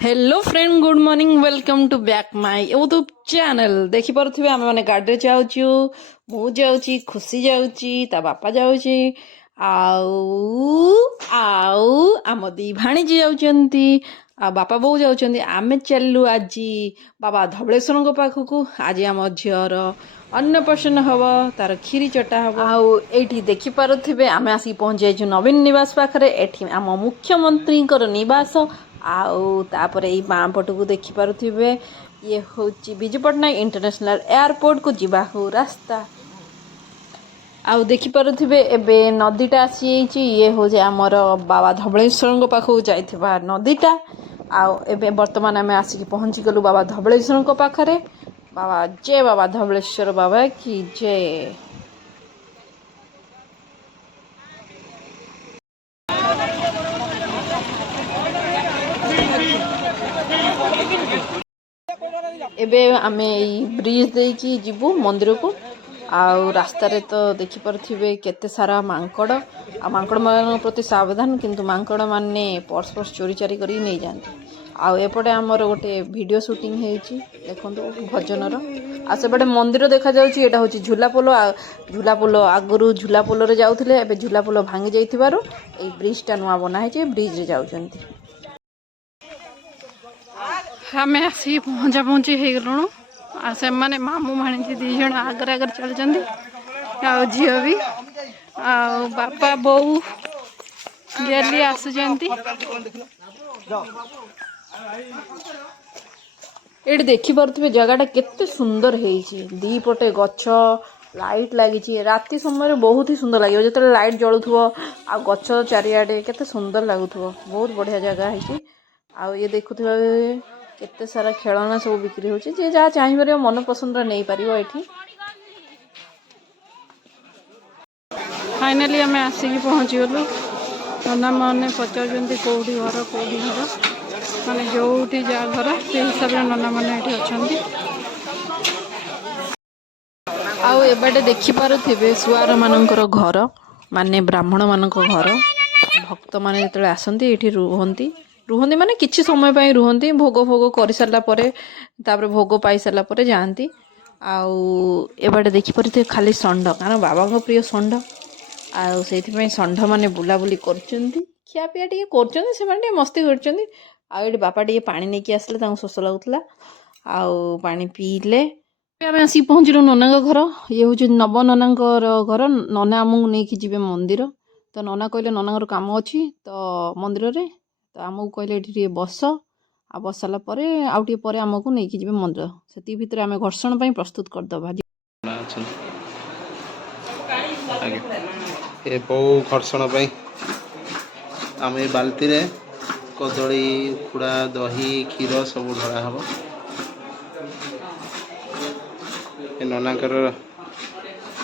Hello friend good morning welcome to back my YouTube channel देखि पारुथिबे आमे माने गाड़ी रे जाउछु मु जाउची खुशी जाउची ता बापा जाउची आउ आउ आम दी भाणीजी जाउचंती आ बापा बोउ जाउचंती आमे चललु आजी बाबा धबळेश्वर को पाखकू आज आम झियर अन्नप्राशन हब तार खीरी चटा हब आउ एठी देखि पारुथिबे आमे आसी पहुंच जाइछु नवीन निवास पाखरे एठी आम मुख्यमंत्री निवास आउ तापरे ई बाँ पटकू देखि पारुथिबे ये होची बिजू पटनायक इंटरनेशनल एयरपोर्ट को जिबा हो रास्ता आउ देखि पारुथिबे एबे नदीटा आसी जाइची ये हो जे हमर बाबा धबळेश्वर पाखकू जाइथिबा नदीटा आउ एबे वर्तमान आमे आसी पहुंची गलु बाबा धबळेश्वर को पाखरे बाबा धबळेश्वर बाबा की जय। एबे आमे ई ब्रिज देकी जीवु मंदिर को आउ रास्ता रे तो देखि पारुथिबे केते सारा मांकड़ आ मांकड़ मान प्रति सावधान किंतु मांकड़ माने पर्स चोरी चारी करी नहीं जानते आउ एपटे हमर गोटे वीडियो शूटिंग हेची देखंतु भजनर आ सेपटे मंदिर देखा जाउची एटा होची झूला पोलो आगुरु झूला पोलो रे जाउथिले एबे झूला पोलो भांगी जाइथिबारु ए ब्रिज टा नुवा बना हेची ब्रिज रे जाउचंती हमें आसी पहुँची हो गलुणु आ से माने मामू भाणी दी जण आगर आगर चलचंदी आ झियो भी आ बापा बोऊ डेली आसुचंती एठी देखि पारुथिबे जगहटा केते सुंदर हेइची दी पटे गछ लाइट लागिची राति समय बहुत ही सुंदर लागियो जते लाइट जळुथबो आ गछ चारियाडे केते सुंदर लागुथबो बहुत बढ़िया जगह हेइची आ ये देखुथबा केते सारा खेलना सब बिक्री होची जे जहाँ चाहिए मन पसंद नहीं पारिबो एठी फाइनली आम आसिक पहुँची गलु नना मैंने पचार कौटी घर माने जो जा घर से हिसाब से नना मैंने अच्छा आउ एबाटे देखि पारुथिबे सुआर मानकर घर माने ब्राह्मण मानक घर भक्त माने जतले आसंती एठी रुहंती माने किछि समय पाई रुहंती भोग कर सारा परे तापर भोग पाई सारा परे जाती आउ एबाटे देखि पारुथिबे खाली षंढ कारण बाबा को प्रिय षंढ आउ सेइथिपई षंढ माने बुलाबुली करचंती खिया पिया टिके करचंती से माने मस्ती करचंती आउ एठी बापा टिके पानी नेकी आसले तांको शोष लागुतला आउ पानी पीले आमे आसी पहुँचलु नना घर ये हूँ नव नना घर नना आमको नहीं जी मंदिर तो नना कहले नना काम अच्छी तो मंदिर रे तो आमको कहले ये बस आ बस सारा पर आउ टे पर आमको नहीं जी मंदिर से भितर आम घर्षण प्रस्तुत करदे बो घर्षण आम बाल्टी रे कदली उखुड़ा दही क्षीर सब ढला हम ननाकर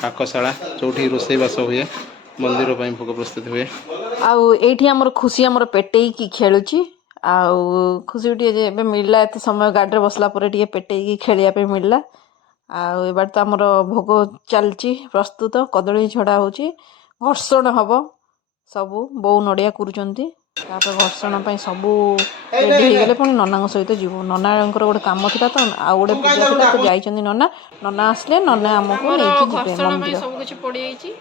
पाकशाला जो रोसईवास हुए मंदिर भोग प्रस्तुत हुए आमर खुशी आमर पेटे की खेलुची आउ खुशी टे मिलला एत समय गाड़ी बसला पेटे खेलिया मिलला आउ एबार तो आमर भोग चलची प्रस्तुत कदली छड़ा होची घर्षण हम सबू बो नड़िया करुचंती घर्षण सबू रेडी हो गले पुणी नना सहित जीव नना गोटे कम था तो आउ गोटे पूजा था तो जाइछंती नना नना आसले नना आमको लेके जिबे मंदिर सब कुछ पड़ी जाइछि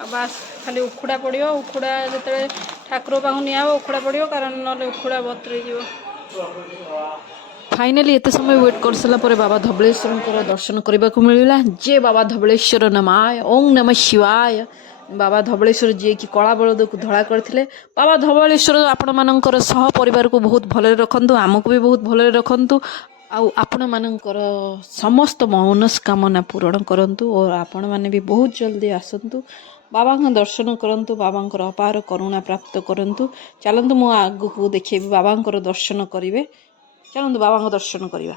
बास खाली उखुड़ा पड़ो उखुड़ा जो ठाकुर पाखु निया उखुड़ा पड़ो कारण ना उखुड़ा बतरे जीव फाइनाली एत समय वेट कर सारा पर बाबा धबळेश्वर दर्शन करने को मिलला जे बाबा धबळेश्वर नमाय ओं नमः शिवाय बाबा धबळेश्वर जी की कला बलद को धड़ा करथिले बाबा धबळेश्वर आपण मानकर सह परिवार को बहुत भले रखंतु आमको भी बहुत भले रखंतु आउ आपण मानकर समस्त मनस्कामना पूरण करंतु और आपण माने भी बहुत जल्दी आसंतु बाबा का दर्शन करंतु बाबा अपार करुणा प्राप्त करंतु चलंतु मु आगु को देखिए बाबा दर्शन करिवे चलंतु बाबा को दर्शन करिवा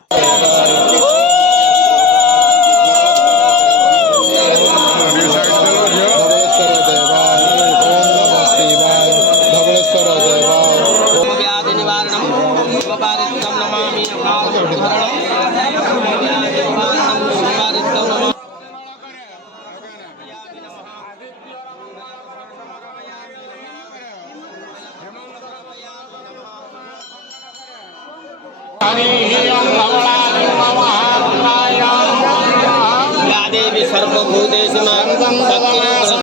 सर्वभूतेषु शक्तिः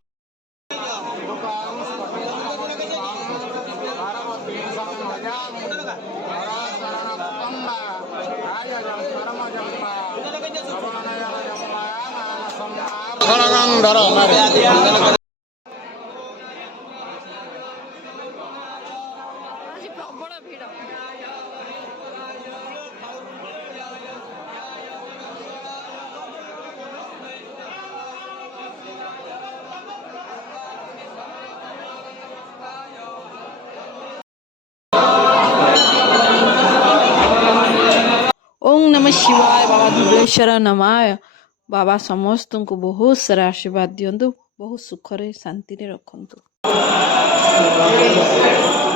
ओम नमः शिवाय बाबा धुलेश्वर नमाय बाबा समस्त को बहुत सारा आशीर्वाद दियंतु बहुत सुखरे शांति रे रखंतु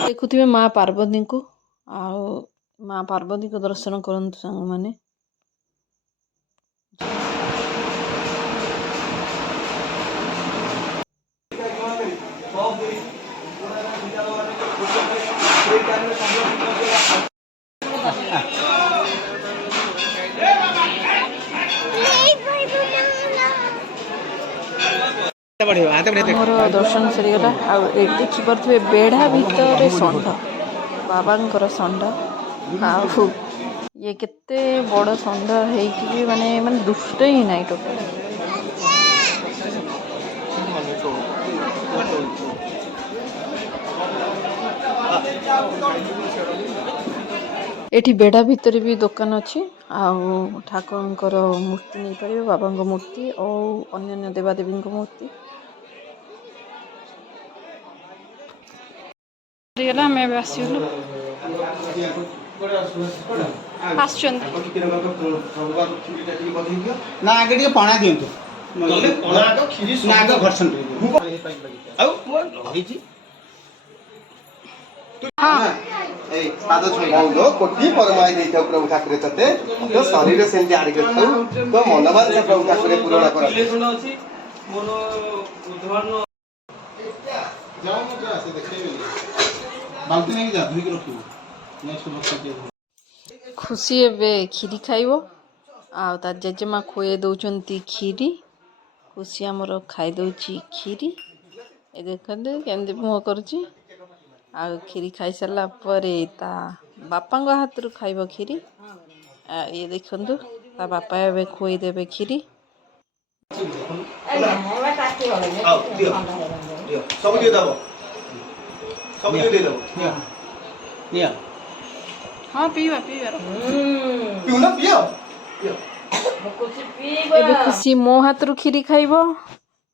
देखुथिबे माँ पार्वती को माँ पार्वती को दर्शन करंतु संग माने मोर दर्शन सरीगला आठ देखिपे बेढ़ा भितर षंढ बाबांकर षंढ आउ ये केते बड़ षंढ है माने माने दुष्ट ही नाई टोटल एठी बेढ़ा भितर भी दुकान अच्छी आउ ठाकुर मूर्ति नहीं पारे बाबा मूर्ति और अन्य देवादेवी मूर्ति मैं आसगलु ना आगे टिके पणा दियंतु तमे पणा आग खीरी ना आगे घर्षण ए पाद छुइलो कोटी परमाई देइथौ प्रभु ठाकुर तते तो शरीर सेंति आडी गथौ तो मनमान से प्रभु ठाकुर पूर्ण कर रिलेशन अछि मोर उदाहरण जाओ मत आसे देखैबे बाल्टी नहीं जा धुई के रखिबो नेक्स्ट बक्स खुशी एबे खीरी खाइबो आ तार जेजेमा खोए दौचंती खीरी खुशी आमर खाई दौची खीरी ए देखंदे केंदे मुह करची आ खीरी खाई सारा पर ता बापा हाथ रू खाइब खीरी ये देखंदु ता बापा एबे खोई देबे खीरी आओ दियो दियो सब दियो दबो सब दियो दे दबो निया हाँ पीवा पीवा पियो ना पियो एबे खुशी मो हाथ रू खीरी खाइब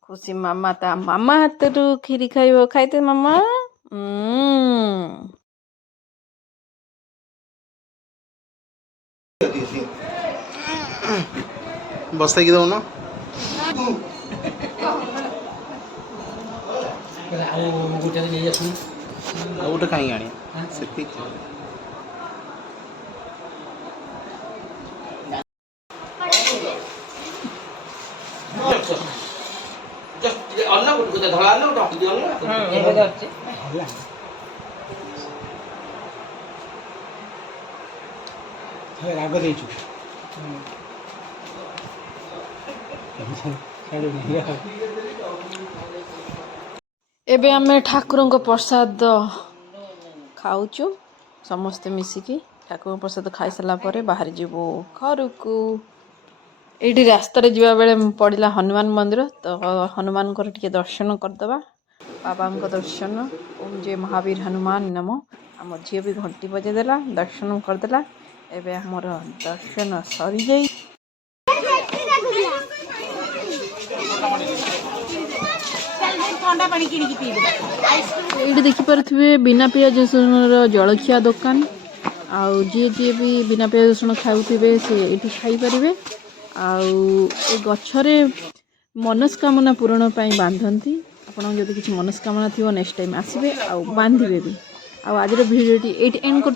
खुशी मामा ता मामा हाथ रू खीरी खाइब खाइते मामा बस्ता की दउन गोटे कहीं आनी से जस्ट अन्न गुटे धला अन्न गुटे दियो ना एबे दर्चे हे राग देइछु एबे आमे ठाकुर प्रसाद खाऊचु समस्ते मिसिकी ठाकुर प्रसाद खाई सारा पर बाहर जीवु घर को ये रास्तार जीवा बेले पड़ा हनुमान मंदिर तो हनुमान को टिके दर्शन करदे बाबा दर्शन ओम जय महावीर हनुमान नमो आम झील भी घंटी बजेदेला दर्शन करदेला एबे हमर दर्शन सरी जाई ये देखिपे बिना पियाज रसुन जलखिया दुकान आउ जी जी भी बिना पियाज रसुन खाऊे से ये खाईपारे आउ गछरे मनस्कामना पूरण पाई बांधती आपन जदि किसी मनस्कामना थी नेक्स्ट टाइम आसबे आउ बांधे भी आज भिडियो एंड कर